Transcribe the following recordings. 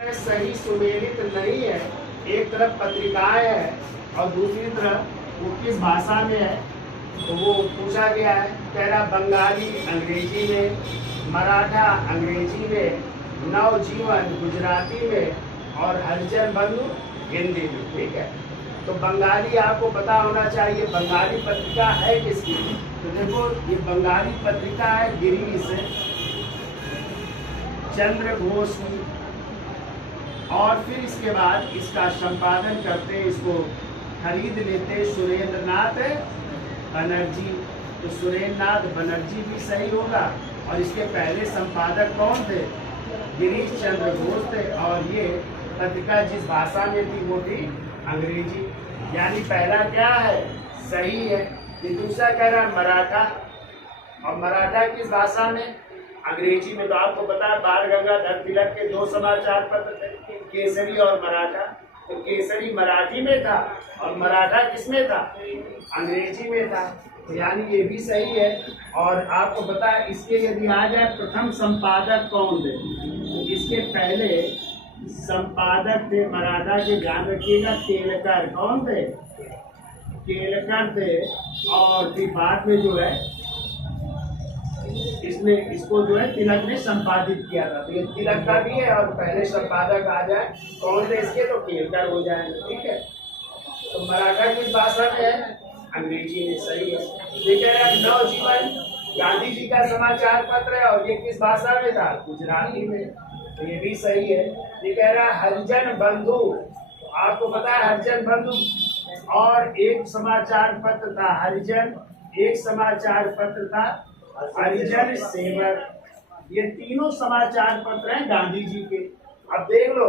सही सुमेलित नहीं है। एक तरफ पत्रिकाएं है और दूसरी तरफ वो किस भाषा में है, तो वो पूछा गया है। कह रहा बंगाली अंग्रेजी में, मराठा अंग्रेजी में, नवजीवन गुजराती में और हरिजन बंधु हिंदी में। ठीक है, तो बंगाली आपको पता होना चाहिए। बंगाली पत्रिका है किसकी, तो देखो ये बंगाली पत्रिका है गिरीश चंद्र घोष की। और फिर इसके बाद इसका संपादन करते, इसको खरीद लेते सुरेंद्र नाथ बनर्जी। तो सुरेंद्र नाथ बनर्जी भी सही होगा। और इसके पहले संपादक कौन थे, गिरीश चंद्र घोष थे। और ये पत्रिका जिस भाषा में थी वो थी अंग्रेजी। यानी पहला क्या है, सही है। ये दूसरा कह रहा है मराठा, और मराठा किस भाषा में, अंग्रेजी में। तो आपको पता है बाल गंगाधर तिलक के दो समाचार पत्र थे, केसरी और मराठा। तो केसरी मराठी में था और मराठा किसमें था, अंग्रेजी में था। तो यानी ये भी सही है। और आपको पता है इसके यदि आ जाए प्रथम संपादक कौन थे, तो इसके पहले संपादक थे मराठा के, ध्यान रखिएगा, केलकर। कौन थे, केलकर थे। और फिर बाद में जो है इसने इसको जो है तिलक ने संपादित किया था। तो ये तिलक का भी है। और पहले संपादक आ जाए कौन थे इसके, तो केलकर हो जाएंगे। ठीक है, तो मराठा किस भाषा में है, अंग्रेजी में। सही है। ये कह रहा है नवजीवन गांधी जी का समाचार पत्र है और ये किस भाषा में था, गुजराती में। तो ये भी सही है। ये कह रहा है हरिजन बंधु, आपको पता है हरिजन बंधु। और एक समाचार पत्र था हरिजन, एक समाचार पत्र था हरिजन सेवक। ये तीनों समाचार पत्र हैं गांधी जी के। अब देख लो,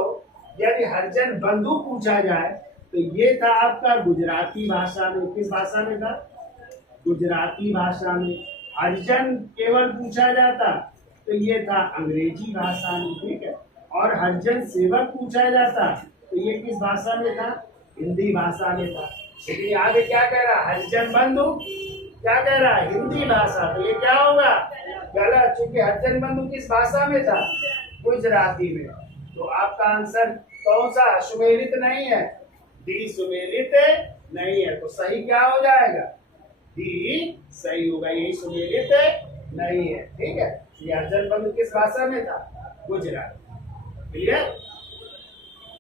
यदि हरिजन बंधु पूछा जाए तो ये था आपका गुजराती भाषा में। किस भाषा में था, गुजराती भाषा में। हरिजन केवल पूछा जाता तो ये था अंग्रेजी भाषा में। ठीक है, और हरिजन सेवक पूछा जाता तो ये किस भाषा में था, हिंदी भाषा में था। लेकिन आगे क्या कह रहा, हरिजन बंधु क्या कह रहा है, हिंदी भाषा। तो ये क्या होगा, गलत, क्योंकि हरिजन बंधु किस भाषा में था, गुजराती में। तो आपका आंसर कौन सा, सुमेलित नहीं है, डी सुमेलित नहीं है। तो सही क्या हो जाएगा, डी सही होगा, यही सुमेलित नहीं है। ठीक है, ये हरिजन बंधु किस भाषा में था, गुजराती। क्लियर।